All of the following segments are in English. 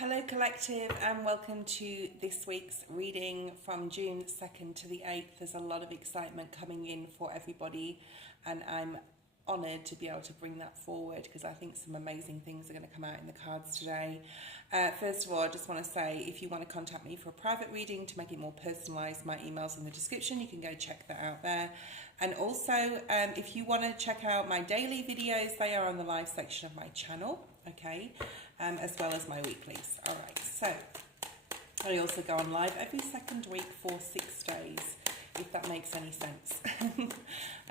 Hello Collective, and welcome to this week's reading from June 2nd to the 8th. There's a lot of excitement coming in for everybody, and I'm honoured to be able to bring that forward because I think some amazing things are going to come out in the cards today. First of all, I just want to say, if you want to contact me for a private reading to make it more personalised, my email's in the description. You can go check that out there. And also, if you want to check out my daily videos, they are on the live section of my channel, okay, as well as my weeklies. All right, so I also go on live every second week for 6 days, if that makes any sense.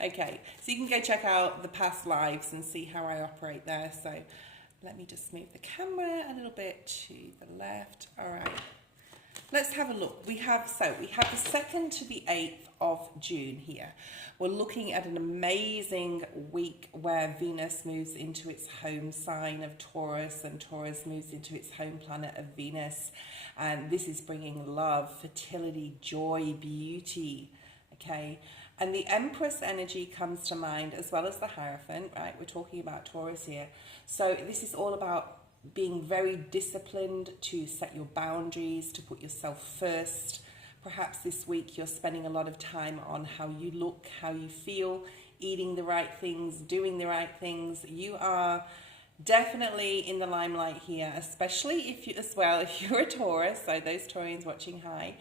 Okay, so you can go check out the past lives and see how I operate there. So let me just move the camera a little bit to the left. All right, let's have a look. We have the 2nd to the 8th of June here. We're looking at an amazing week where Venus moves into its home sign of Taurus and Taurus moves into its home planet of Venus. And this is bringing love, fertility, joy, beauty, okay? And the Empress energy comes to mind, as well as the Hierophant, right? We're talking about Taurus here. So this is all about being very disciplined, to set your boundaries, to put yourself first. Perhaps this week you're spending a lot of time on how you look, how you feel, eating the right things, doing the right things. You are definitely in the limelight here, especially if you're a Taurus, so those Taurians watching, hi.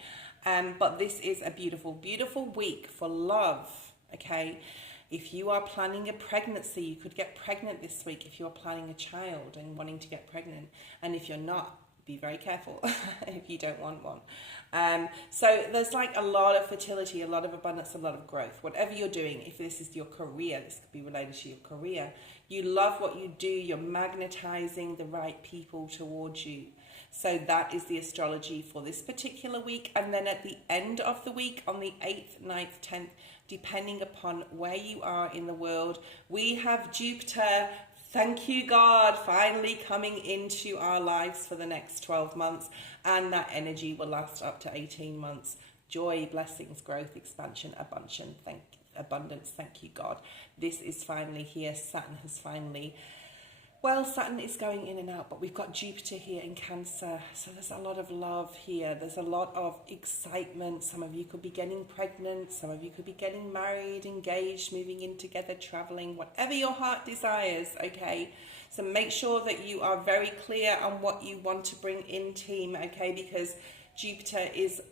But this is a beautiful, beautiful week for love, okay? If you are planning a pregnancy, you could get pregnant this week if you're planning a child and wanting to get pregnant. And if you're not, be very careful if you don't want one. So there's like a lot of fertility, a lot of abundance, a lot of growth. Whatever you're doing, if this is your career, this could be related to your career. You love what you do, you're magnetizing the right people towards you. So that is the astrology for this particular week. And then at the end of the week, on the 8th, 9th, 10th, depending upon where you are in the world, we have Jupiter, thank you God, finally coming into our lives for the next 12 months. And that energy will last up to 18 months. Joy, blessings, growth, expansion, abundance, thank you God. This is finally here. Saturn has finally... Well, Saturn is going in and out, but we've got Jupiter here in Cancer. So there's a lot of love here. There's a lot of excitement. Some of you could be getting pregnant. Some of you could be getting married, engaged, moving in together, traveling, whatever your heart desires, okay? So make sure that you are very clear on what you want to bring in, team, okay? Because Jupiter is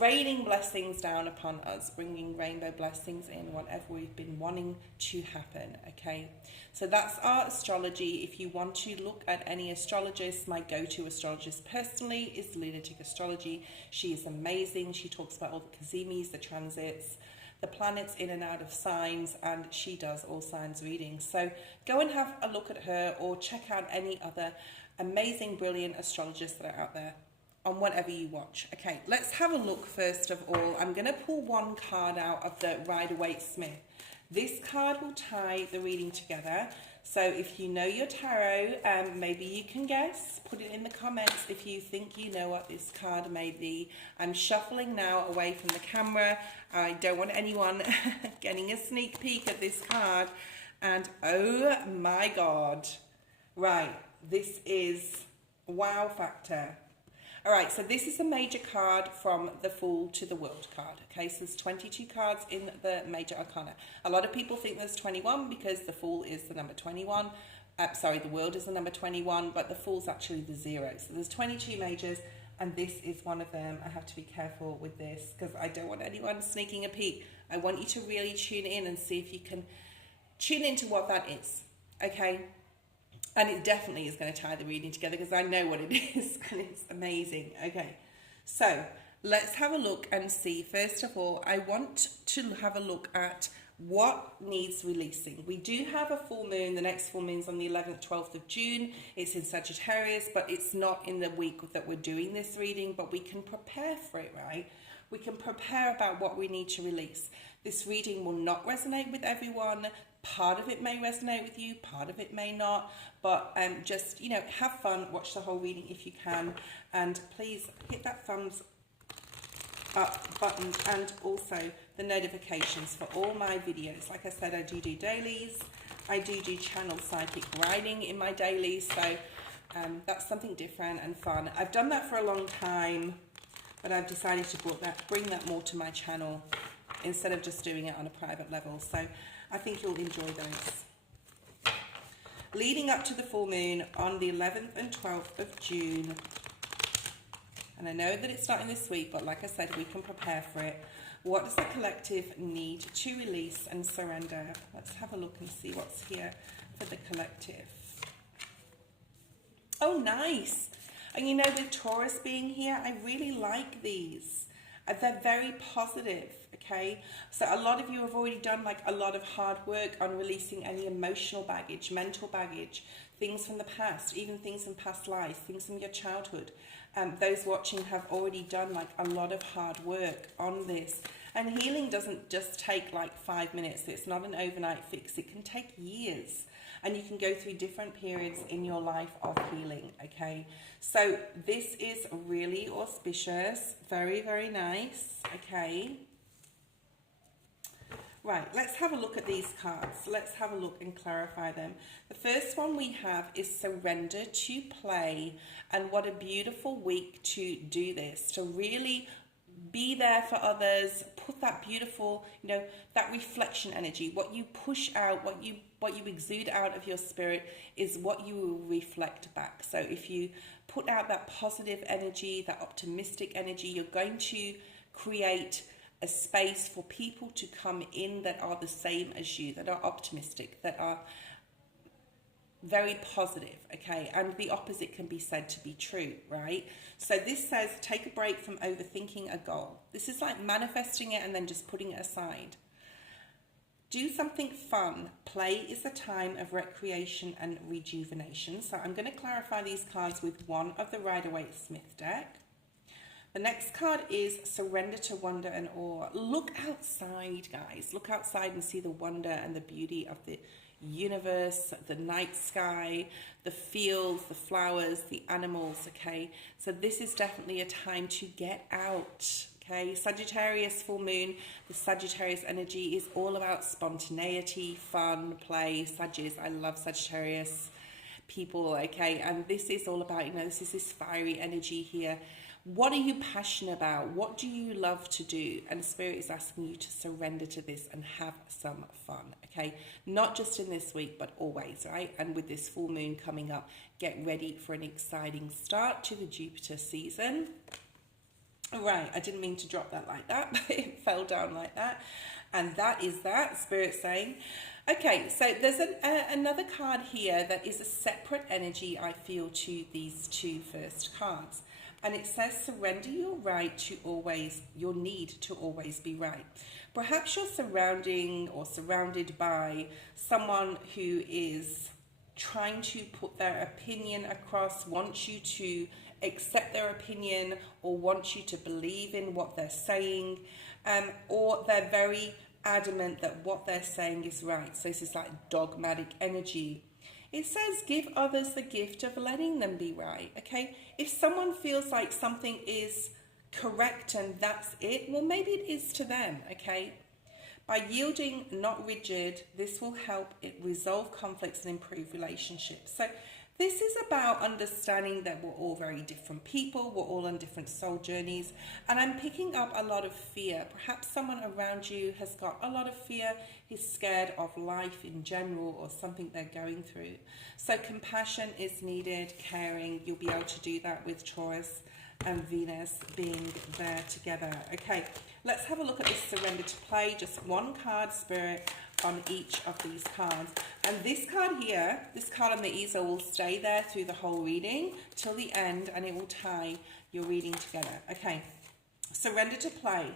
raining blessings down upon us, bringing rainbow blessings in, whatever we've been wanting to happen, okay? So that's our astrology. If you want to look at any astrologist, my go-to astrologist personally is Lunatic Astrology. She is amazing. She talks about all the Kazimis, the transits, the planets in and out of signs, and she does all signs readings. So go and have a look at her, or check out any other amazing, brilliant astrologists that are out there on whatever you watch. Okay, let's have a look first of all. I'm going to pull one card out of the Rider-Waite-Smith. This card will tie the reading together. So if you know your tarot, maybe you can guess. Put it in the comments if you think you know what this card may be. I'm shuffling now away from the camera. I don't want anyone getting a sneak peek at this card. And oh my God. Right, this is wow factor. All right, so this is a major card from the Fool to the World card. Okay, so there's 22 cards in the major arcana. A lot of people think there's 21 because the Fool is the number 21. The World is the number 21, but the Fool's actually the 0. So there's 22 majors, and this is one of them. I have to be careful with this because I don't want anyone sneaking a peek. I want you to really tune in and see if you can tune into what that is, okay? And it definitely is going to tie the reading together because I know what it is and it's amazing. Okay, so let's have a look and see. First of all, I want to have a look at what needs releasing. We do have a full moon. The next full moon's on the 11th, 12th of June. It's in Sagittarius, but it's not in the week that we're doing this reading, but we can prepare for it, right? We can prepare about what we need to release. This reading will not resonate with everyone. Part of it may resonate with you, part of it may not, but just, you know, have fun, watch the whole reading if you can, and please hit that thumbs up button and also the notifications for all my videos. Like I said, I do dailies, I do channel psychic writing in my dailies, so That's something different and fun. I've done that for a long time, but I've decided to bring that more to my channel instead of just doing it on a private level. So I think you'll enjoy those. Leading up to the full moon on the 11th and 12th of June. And I know that it's starting this week, but like I said, we can prepare for it. What does the collective need to release and surrender? Let's have a look and see what's here for the collective. Oh, nice. And you know, with Taurus being here, I really like these. They're very positive, okay? So a lot of you have already done like a lot of hard work on releasing any emotional baggage, mental baggage, things from the past, even things in past lives, things from your childhood. Those watching have already done like a lot of hard work on this. And healing doesn't just take like 5 minutes. It's not an overnight fix. It can take years. And you can go through different periods in your life of healing, okay? So this is really auspicious. Very, very nice, okay? Right, let's have a look at these cards. Let's have a look and clarify them. The first one we have is surrender to play. And what a beautiful week to do this, to really be there for others, put that beautiful, you know, that reflection energy, what you push out, what you exude out of your spirit is what you will reflect back. So if you put out that positive energy, that optimistic energy, you're going to create a space for people to come in that are the same as you, that are optimistic, that are very positive, okay? And the opposite can be said to be true, right? So this says take a break from overthinking a goal. This is like manifesting it and then just putting it aside. Do something fun. Play is a time recreation and rejuvenation. So I'm going to clarify these cards with one of the Rider-Waite-Smith deck. The next card is surrender to wonder and awe. Look outside, guys. Look outside and see the wonder and the beauty of the universe, the night sky, the fields, the flowers, the animals, okay? So this is definitely a time to get out, okay? Sagittarius full moon, the Sagittarius energy is all about spontaneity, fun, play. Sagittarius, I love Sagittarius people, okay? And this is all about, you know, this is this fiery energy here. What are you passionate about? What do you love to do? And Spirit is asking you to surrender to this and have some fun, okay? Not just in this week, but always, right? And with this full moon coming up, get ready for an exciting start to the Jupiter season. All right, I didn't mean to drop that like that, but it fell down like that. And that is that, Spirit saying. Okay, so there's another card here that is a separate energy, I feel, to these two first cards. And it says surrender your right to always, your need to always be right. Perhaps you're surrounded by someone who is trying to put their opinion across, wants you to accept their opinion or wants you to believe in what they're saying, or they're very adamant that what they're saying is right. So this is like dogmatic energy. It says give others the gift of letting them be right, okay? If someone feels like something is correct and that's it, well, maybe it is to them, okay? By yielding, not rigid, this will help it resolve conflicts and improve relationships. So this is about understanding that we're all very different people, we're all on different soul journeys, and I'm picking up a lot of fear. Perhaps someone around you has got a lot of fear, is scared of life in general or something they're going through. So compassion is needed, caring. You'll be able to do that with Taurus and Venus being there together. Okay, let's have a look at this surrender to play. Just one card, Spirit, on each of these cards. And this card here, this card on the easel will stay there through the whole reading till the end, and it will tie your reading together. Okay, surrender to play.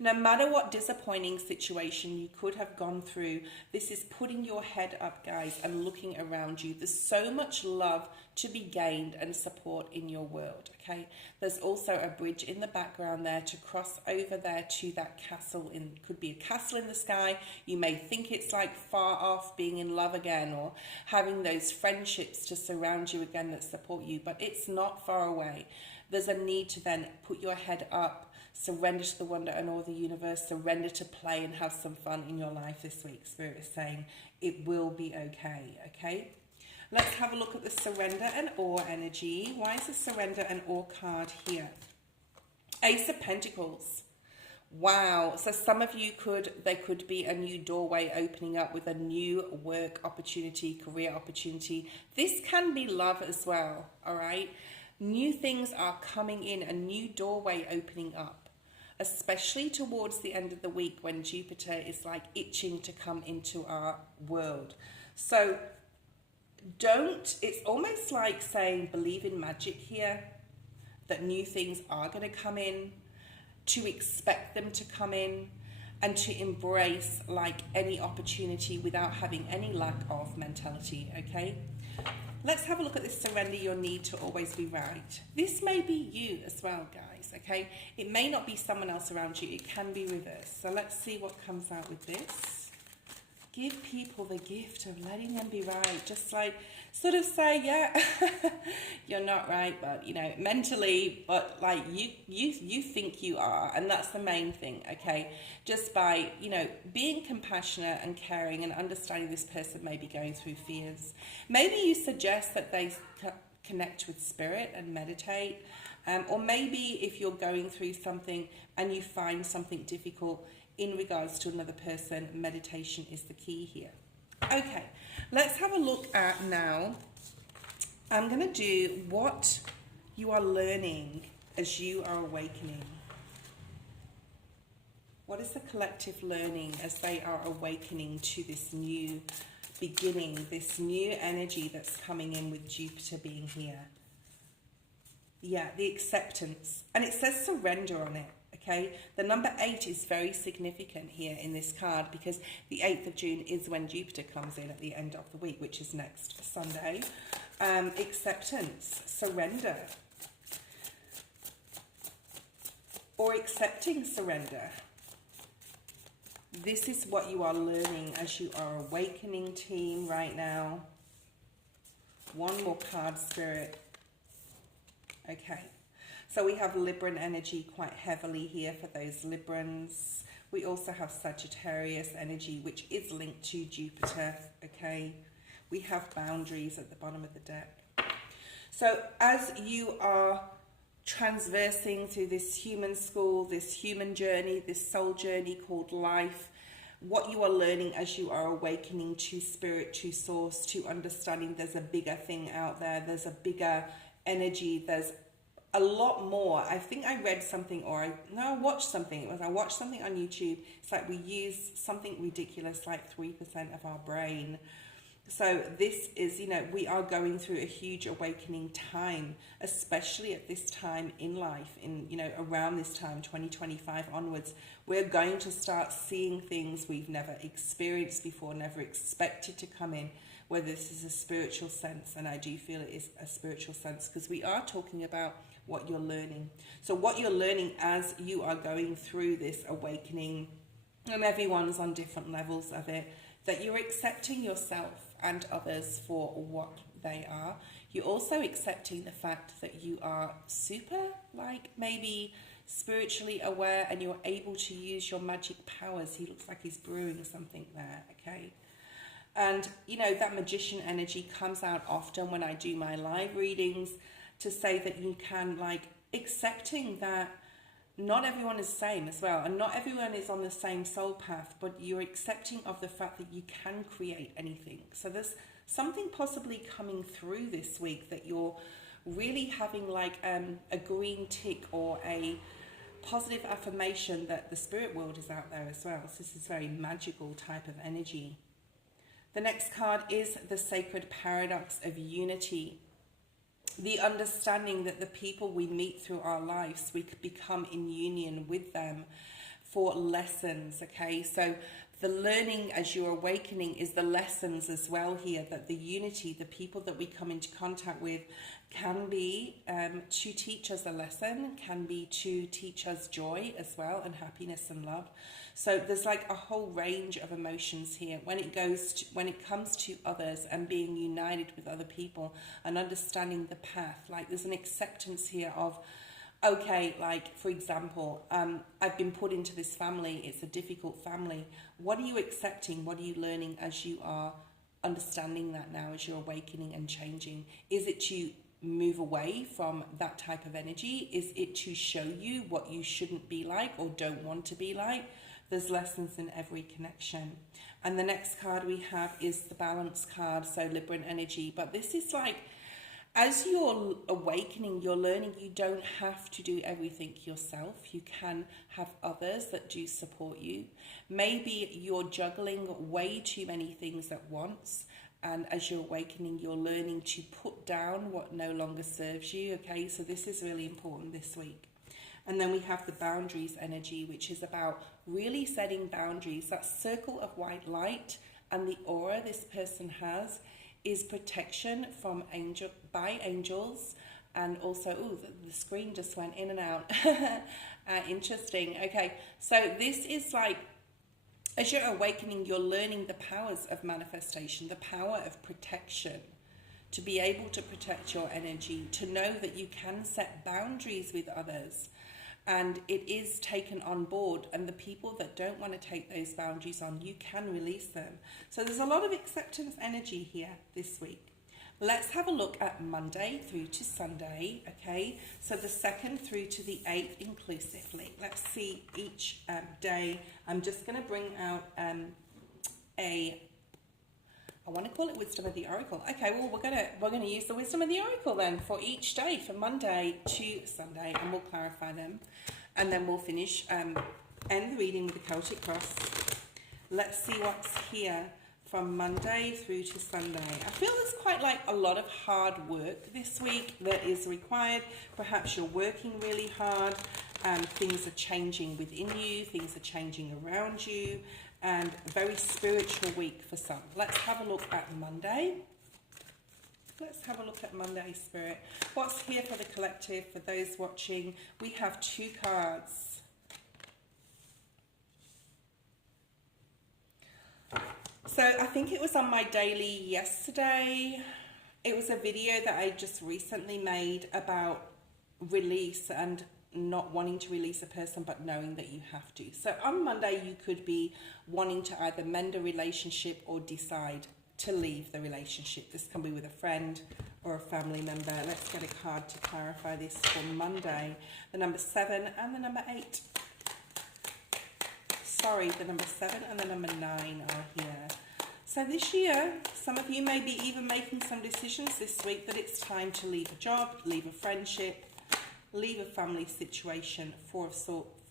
No matter what disappointing situation you could have gone through, this is putting your head up, guys, and looking around you. There's so much love to be gained and support in your world, okay? There's also a bridge in the background there to cross over there to that castle. Could be a castle in the sky. You may think it's like far off, being in love again, or having those friendships to surround you again that support you, but it's not far away. There's a need to then put your head up, surrender to the wonder and awe of the universe, surrender to play and have some fun in your life this week. Spirit is saying it will be okay, okay? Let's have a look at the surrender and awe energy. Why is the surrender and awe card here? Ace of Pentacles. Wow. So some of you there could be a new doorway opening up with a new work opportunity, career opportunity. This can be love as well, all right? New things are coming in, a new doorway opening up, especially towards the end of the week when Jupiter is like itching to come into our world. So it's almost like saying believe in magic here, that new things are going to come in, to expect them to come in, and to embrace like any opportunity without having any lack of mentality, okay? Let's have a look at this surrender your need to always be right. This may be you as well, guys, okay? It may not be someone else around you. It can be reversed. So let's see what comes out with this. Give people the gift of letting them be right. Just like sort of say, yeah, you're not right, but, you know, mentally, but like you think you are. And that's the main thing, okay? Just by, you know, being compassionate and caring and understanding this person may be going through fears. Maybe you suggest that they connect with spirit and meditate. Or maybe if you're going through something and you find something difficult in regards to another person, meditation is the key here. Okay, let's have a look at now. I'm going to do what you are learning as you are awakening. What is the collective learning as they are awakening to this new beginning, this new energy that's coming in with Jupiter being here? Yeah, the acceptance. And it says surrender on it. Okay, the number 8 is very significant here in this card because the 8th of June is when Jupiter comes in at the end of the week, which is next Sunday. Acceptance, surrender, or accepting surrender. This is what you are learning as you are awakening, team, right now. One more card, Spirit. Okay. So we have Libran energy quite heavily here for those Librans. We also have Sagittarius energy, which is linked to Jupiter, okay? We have boundaries at the bottom of the deck. So as you are transversing through this human school, this human journey, this soul journey called life, what you are learning as you are awakening to spirit, to source, to understanding there's a bigger thing out there, there's a bigger energy, there's a lot more. I think I read something I watched something. I watched something on YouTube. It's like we use something ridiculous like 3% of our brain. So this is, you know, we are going through a huge awakening time, especially at this time in life, in, you know, around this time, 2025 onwards. We're going to start seeing things we've never experienced before, never expected to come in, whether this is a spiritual sense, and I do feel it is a spiritual sense because we are talking about what you're learning. So what you're learning as you are going through this awakening, and everyone's on different levels of it, that you're accepting yourself and others for what they are. You're also accepting the fact that you are super, like, maybe spiritually aware and you're able to use your magic powers. He looks like he's brewing something there, okay? And, you know, that magician energy comes out often when I do my live readings, to say that you can, like, accepting that not everyone is the same as well, and not everyone is on the same soul path, but you're accepting of the fact that you can create anything. So there's something possibly coming through this week that you're really having like a green tick or a positive affirmation that the spirit world is out there as well. So this is very magical type of energy. The next card is the sacred paradox of unity. The understanding that the people we meet through our lives, we could become in union with them for lessons, okay? So the learning as you're awakening is the lessons as well here, that the unity, the people that we come into contact with can be to teach us a lesson, can be to teach us joy as well, and happiness and love. So there's like a whole range of emotions here when it comes to others and being united with other people and understanding the path. Like there's an acceptance here of, okay, like for example, I've been put into this family. It's a difficult family. What are you accepting? What are you learning as you are understanding that now as you're awakening and changing? Is it to move away from that type of energy? Is it to show you what you shouldn't be like or don't want to be like? There's lessons in every connection. And the next card we have is the balance card, so Libran energy. But this is like, as you're awakening, you're learning you don't have to do everything yourself. You can have others that do support you. Maybe you're juggling way too many things at once. And as you're awakening, you're learning to put down what no longer serves you. Okay, so this is really important this week. And then we have the boundaries energy, which is about really setting boundaries. That circle of white light and the aura this person has is protection from by angels. And also, ooh, the screen just went in and out. Interesting. Okay, so this is like, as you're awakening, you're learning the powers of manifestation, the power of protection, to be able to protect your energy, to know that you can set boundaries with others. And it is taken on board, and the people that don't want to take those boundaries on, you can release them. So there's a lot of acceptance energy here this week. Let's have a look at Monday through to Sunday, okay? So the 2nd through to the 8th inclusively. Let's see each day. I'm just going to bring out I want to call it Wisdom of the Oracle. Okay, well, we're gonna use the Wisdom of the Oracle then for each day, from Monday to Sunday, and we'll clarify them. And then we'll finish, end the reading with the Celtic Cross. Let's see what's here from Monday through to Sunday. I feel there's quite like a lot of hard work this week that is required. Perhaps you're working really hard, things are changing within you, things are changing around you, and a very spiritual week for some. Let's have a look at Monday. Let's have a look at Monday, Spirit. What's here for the collective, for those watching? We have 2 cards. So I think it was on my daily yesterday. It was a video that I just recently made about release and not wanting to release a person, but knowing that you have to. So on Monday, you could be wanting to either mend a relationship or decide to leave the relationship. This can be with a friend or a family member. Let's get a card to clarify this for Monday. The number 7 and the number 8. Sorry, the number 7 and the number 9 are here. So this year, some of you may be even making some decisions this week that it's time to leave a job, leave a friendship, leave a family situation, 4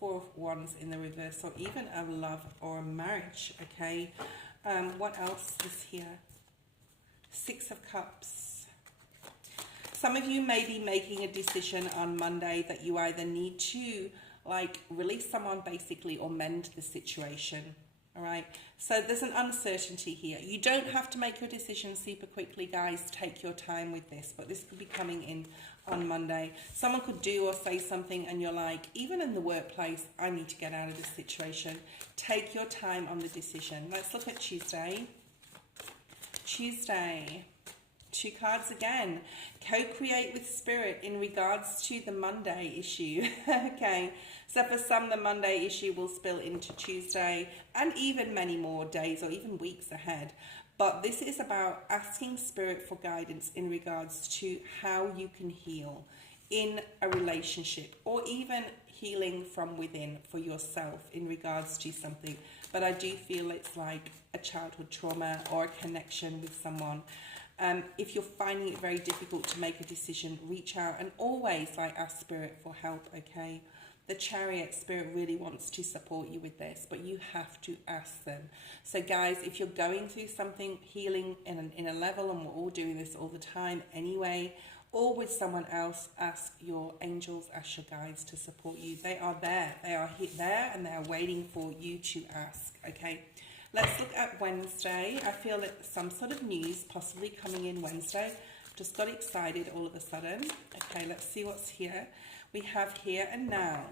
of Wands in the reverse, or even a love or a marriage, okay? What else is here? 6 of Cups. Some of you may be making a decision on Monday that you either need to, like, release someone basically or mend the situation, all right? So there's an uncertainty here. You don't have to make your decision super quickly, guys. Take your time with this, but this could be coming in on Monday. Someone could do or say something and you're like, even in the workplace, I need to get out of this situation. Take your time on the decision. Let's look at Tuesday. Tuesday, 2 cards again. Co-create with Spirit in regards to the Monday issue. Okay, so for some, the Monday issue will spill into Tuesday and even many more days or even weeks ahead. But this is about asking Spirit for guidance in regards to how you can heal in a relationship, or even healing from within for yourself in regards to something. But I do feel it's like a childhood trauma or a connection with someone. If you're finding it very difficult to make a decision, reach out and always like ask Spirit for help, okay? The Chariot, Spirit really wants to support you with this, but you have to ask them. So guys, if you're going through something, healing in a level, and we're all doing this all the time anyway, or with someone else, ask your angels, ask your guides to support you. They are there. They are there and they are waiting for you to ask, okay? Let's look at Wednesday. I feel that some sort of news possibly coming in Wednesday. Just got excited all of a sudden. Okay, let's see what's here. We have here and now.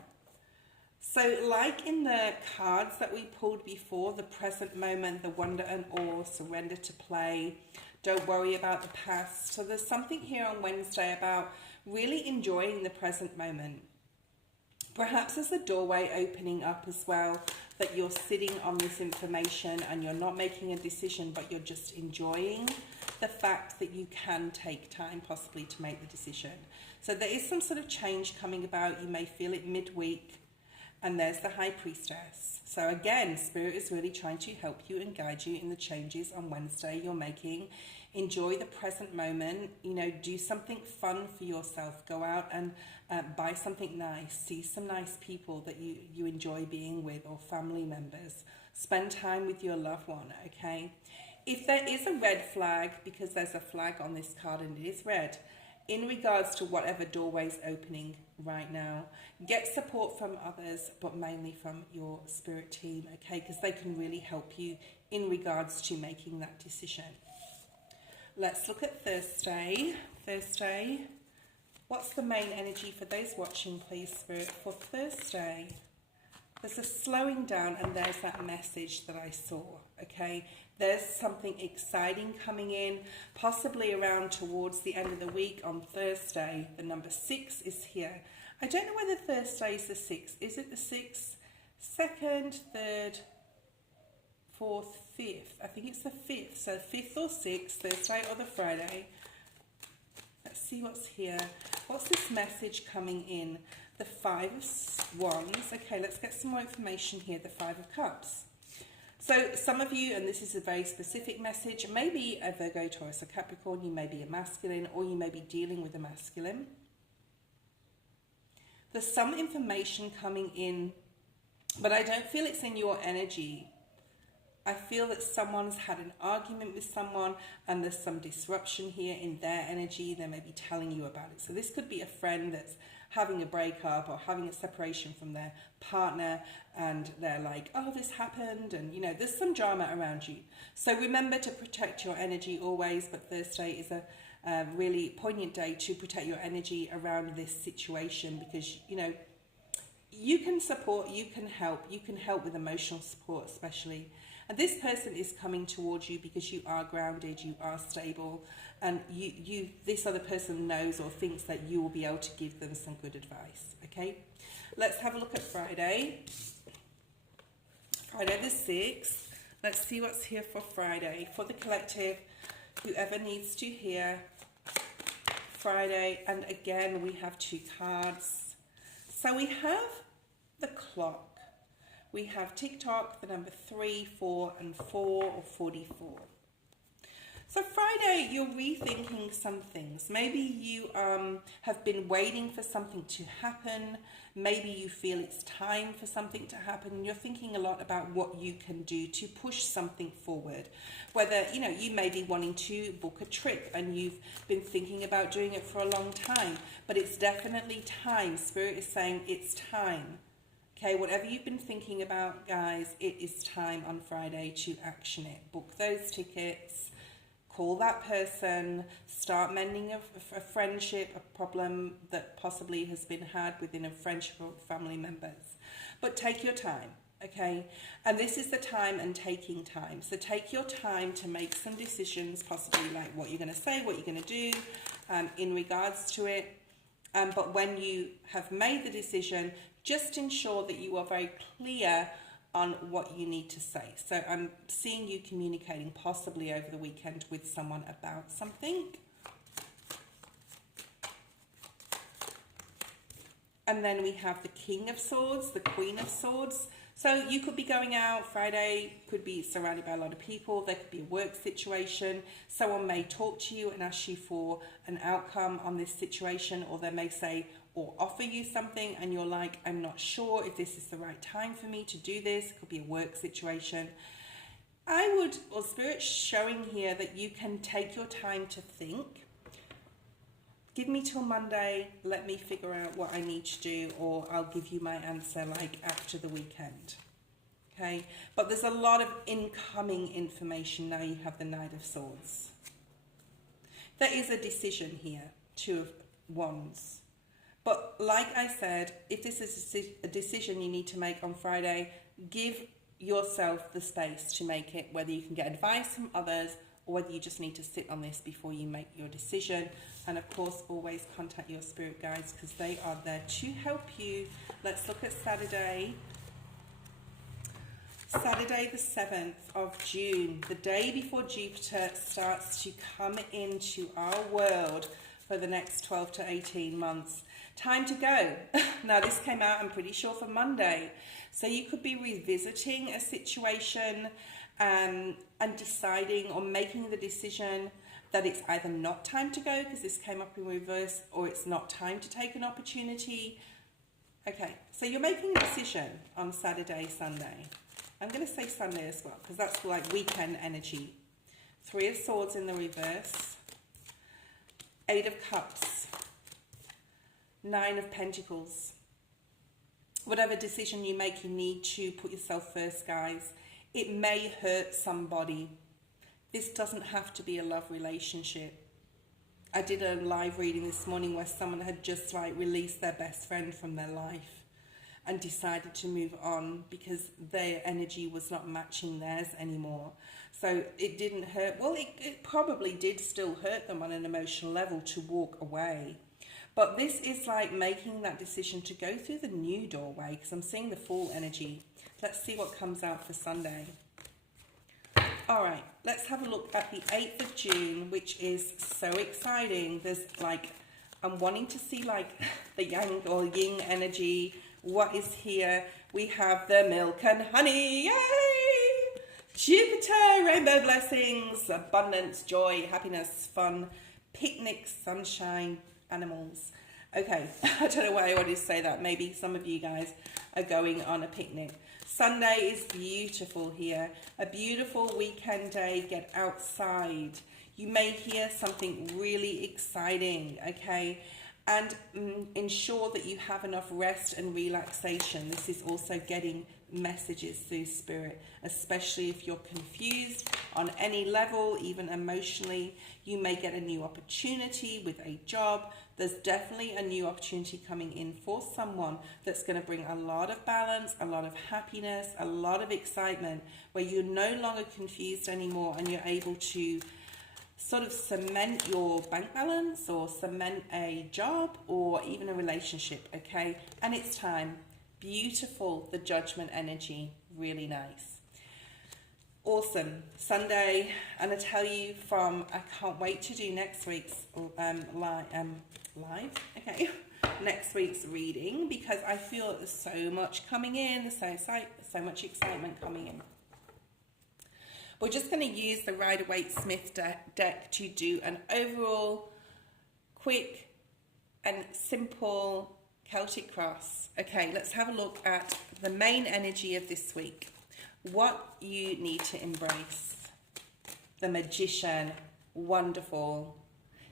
So like in the cards that we pulled before, the present moment, the wonder and awe, surrender to play, don't worry about the past. So there's something here on Wednesday about really enjoying the present moment. Perhaps there's a doorway opening up as well, that you're sitting on this information and you're not making a decision, but you're just enjoying the fact that you can take time possibly to make the decision. So there is some sort of change coming about. You may feel it midweek. And there's the High Priestess. So again, Spirit is really trying to help you and guide you in the changes on Wednesday you're making. Enjoy the present moment. You know, do something fun for yourself. Go out and buy something nice. See some nice people that you enjoy being with, or family members. Spend time with your loved one, okay? If there is a red flag, because there's a flag on this card and it is red, in regards to whatever doorway's opening right now, get support from others, but mainly from your spirit team, okay? Because they can really help you in regards to making that decision. Let's look at Thursday. Thursday, what's the main energy for those watching, please, Spirit, for Thursday? There's a slowing down, and there's that message that I saw, okay? There's something exciting coming in, possibly around towards the end of the week on Thursday. The number 6 is here. I don't know whether Thursday is the 6th. Is it the 6th? 2nd, 3rd, 4th, 5th. I think it's the 5th. So 5th or 6th, Thursday or the Friday. Let's see what's here. What's this message coming in? The 5 of Wands. Okay, let's get some more information here. The 5 of Cups. So some of you, and this is a very specific message, maybe a Virgo, Taurus or Capricorn, you may be a masculine, or you may be dealing with a masculine. There's some information coming in, but I don't feel it's in your energy. I feel that someone's had an argument with someone and there's some disruption here in their energy. They may be telling you about it. So this could be a friend that's having a breakup or having a separation from their partner, and they're like, oh, this happened, and you know, there's some drama around you. So remember to protect your energy always, but Thursday is a really poignant day to protect your energy around this situation, because you know, you can support, you can help with emotional support especially. And this person is coming towards you because you are grounded, you are stable, and this other person knows or thinks that you will be able to give them some good advice, okay? Let's have a look at Friday. Friday the 6th. Let's see what's here for Friday. For the collective, whoever needs to hear Friday. And again, we have 2 cards. So we have the clock. We have TikTok, the number 3, 4, and 4, or 44. So Friday, you're rethinking some things. Maybe you have been waiting for something to happen. Maybe you feel it's time for something to happen. You're thinking a lot about what you can do to push something forward. Whether, you know, you may be wanting to book a trip and you've been thinking about doing it for a long time. But it's definitely time. Spirit is saying it's time. Okay, whatever you've been thinking about, guys, it is time on Friday to action it. Book those tickets, call that person, start mending a friendship, a problem that possibly has been had within a friendship or family members. But take your time, okay? And this is the time and taking time. So take your time to make some decisions, possibly like what you're going to say, what you're going to do in regards to it. But when you have made the decision, just ensure that you are very clear on what you need to say. So I'm seeing you communicating possibly over the weekend with someone about something. And then we have the King of Swords, the Queen of Swords. So you could be going out Friday, could be surrounded by a lot of people. There could be a work situation. Someone may talk to you and ask you for an outcome on this situation, or they may say, or offer you something and you're like, I'm not sure if this is the right time for me to do this. It could be a work situation. Spirit's showing here that you can take your time to think. Give me till Monday, let me figure out what I need to do, or I'll give you my answer like after the weekend. Okay, but there's a lot of incoming information now. You have the Knight of Swords. There is a decision here, 2 of Wands. But like I said, if this is a decision you need to make on Friday, give yourself the space to make it, whether you can get advice from others or whether you just need to sit on this before you make your decision. And of course, always contact your spirit guides because they are there to help you. Let's look at Saturday the 7th of June, the day before Jupiter starts to come into our world for the next 12 to 18 months. Time to go. Now, this came out, I'm pretty sure, for Monday. So you could be revisiting a situation and deciding or making the decision that it's either not time to go because this came up in reverse, or it's not time to take an opportunity. Okay, so you're making a decision on Saturday, Sunday. I'm going to say Sunday as well because that's like weekend energy. 3 of Swords in the reverse. 8 of Cups. 9 of Pentacles. Whatever decision you make, you need to put yourself first, guys. It may hurt somebody. This doesn't have to be a love relationship. I did a live reading this morning where someone had just like released their best friend from their life and decided to move on because their energy was not matching theirs anymore. So it didn't hurt. Well, it probably did still hurt them on an emotional level to walk away. But this is like making that decision to go through the new doorway because I'm seeing the Fool energy. Let's see what comes out for Sunday. All right, let's have a look at the 8th of June, which is so exciting. There's like, I'm wanting to see like the yang or yin energy. What is here? We have the milk and honey. Yay! Jupiter, rainbow blessings, abundance, joy, happiness, fun, picnics, sunshine, animals. Okay, I don't know why I wanted to say that. Maybe some of you guys are going on a picnic. Sunday is beautiful here. A beautiful weekend day. Get outside. You may hear something really exciting, okay? And ensure that you have enough rest and relaxation. This is also getting messages through spirit, especially if you're confused on any level, even emotionally. You may get a new opportunity with a job. There's definitely a new opportunity coming in for someone that's going to bring a lot of balance, a lot of happiness, a lot of excitement, where you're no longer confused anymore and you're able to sort of cement your bank balance or cement a job or even a relationship, okay? And it's time. Beautiful, the Judgment energy, really nice. Awesome. Sunday, and I tell you from, I can't wait to do next week's live, okay? Next week's reading, because I feel there's so much coming in, so much excitement coming in. We're just going to use the Rider-Waite-Smith deck to do an overall quick and simple Celtic cross. Okay, let's have a look at the main energy of this week. What you need to embrace. The Magician, wonderful.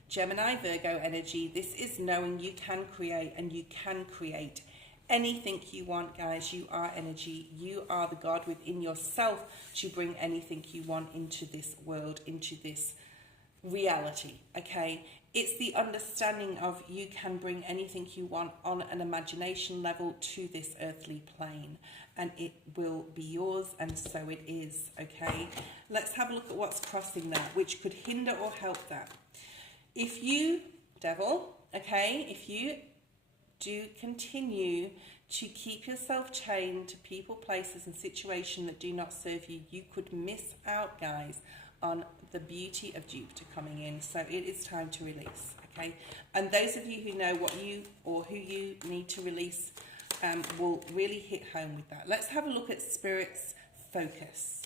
Gemini, Virgo energy. This is knowing you can create and you can create anything you want, guys. You are energy. You are the God within yourself to bring anything you want into this world, into this reality, okay? It's the understanding of you can bring anything you want on an imagination level to this earthly plane, and it will be yours, and so it is, okay? Let's have a look at what's crossing that, which could hinder or help that. If you, devil, okay, if you do continue to keep yourself chained to people, places, and situations that do not serve you, you could miss out, guys, on the beauty of Jupiter coming in. So it is time to release, okay? And those of you who know what you or who you need to release will really hit home with that. Let's have a look at Spirit's focus.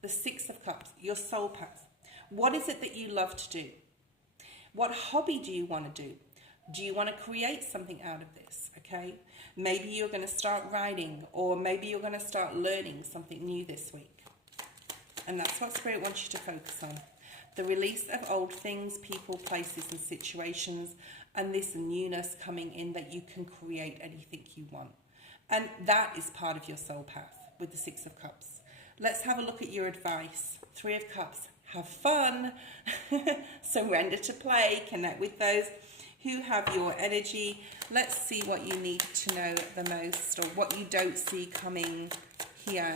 The 6 of Cups, your soul path. What is it that you love to do? What hobby do you want to do? Do you want to create something out of this, okay? Maybe you're going to start writing, or maybe you're going to start learning something new this week. And that's what Spirit wants you to focus on. The release of old things, people, places, and situations, and this newness coming in that you can create anything you want. And that is part of your soul path with the 6 of Cups. Let's have a look at your advice. 3 of Cups, have fun, surrender to play, connect with those who have your energy. Let's see what you need to know the most, or what you don't see coming here.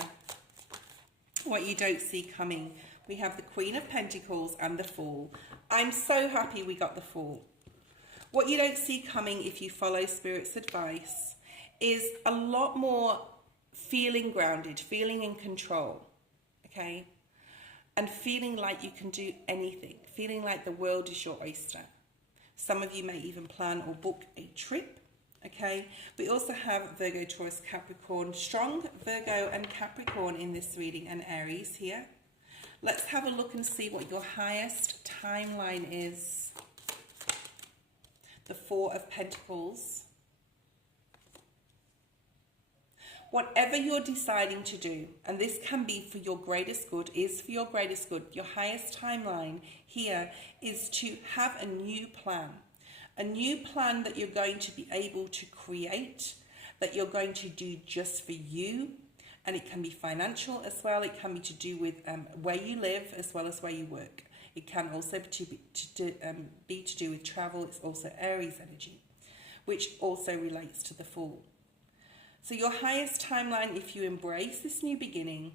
What you don't see coming we have the Queen of Pentacles and the Fool. I'm so happy we got the Fool. What you don't see coming if you follow Spirit's advice is a lot more feeling grounded, feeling in control, okay? And feeling like you can do anything, feeling like the world is your oyster. Some of you may even plan or book a trip, okay? We also have Virgo, Taurus, Capricorn, strong Virgo and Capricorn in this reading, and Aries here. Let's have a look and see what your highest timeline is. The Four of Pentacles. Whatever you're deciding to do, and this can be for your greatest good, is for your greatest good, your highest timeline here is to have a new plan. A new plan that you're going to be able to create, that you're going to do just for you. And it can be financial as well. It can be to do with where you live as well as where you work. It can also be to do with travel. It's also Aries energy, which also relates to the Fool. So your highest timeline, if you embrace this new beginning,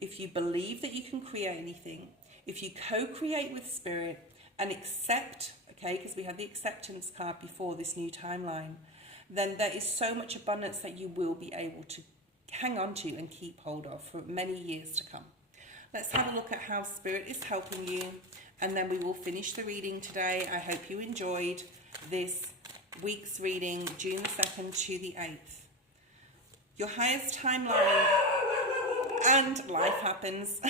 if you believe that you can create anything, if you co-create with Spirit and accept, okay, because we had the acceptance card before this new timeline, then there is so much abundance that you will be able to hang on to and keep hold of for many years to come. Let's have a look at how Spirit is helping you, and then we will finish the reading today. I hope you enjoyed this week's reading, June 2nd to the 8th. Your highest timeline, and life happens,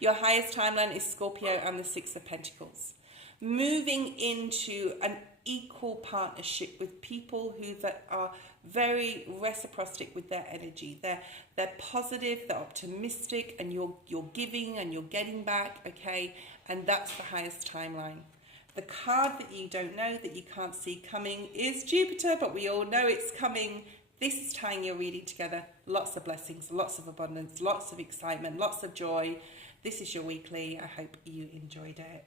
your highest timeline is Scorpio and the Six of Pentacles. Moving into an equal partnership with people that are very reciprocate with their energy. They're positive, they're optimistic, and you're giving and you're getting back, okay? And that's the highest timeline. The card that you don't know, that you can't see coming, is Jupiter, but we all know it's coming. This is tying your reading together. Lots of blessings, lots of abundance, lots of excitement, lots of joy. This is your weekly. I hope you enjoyed it.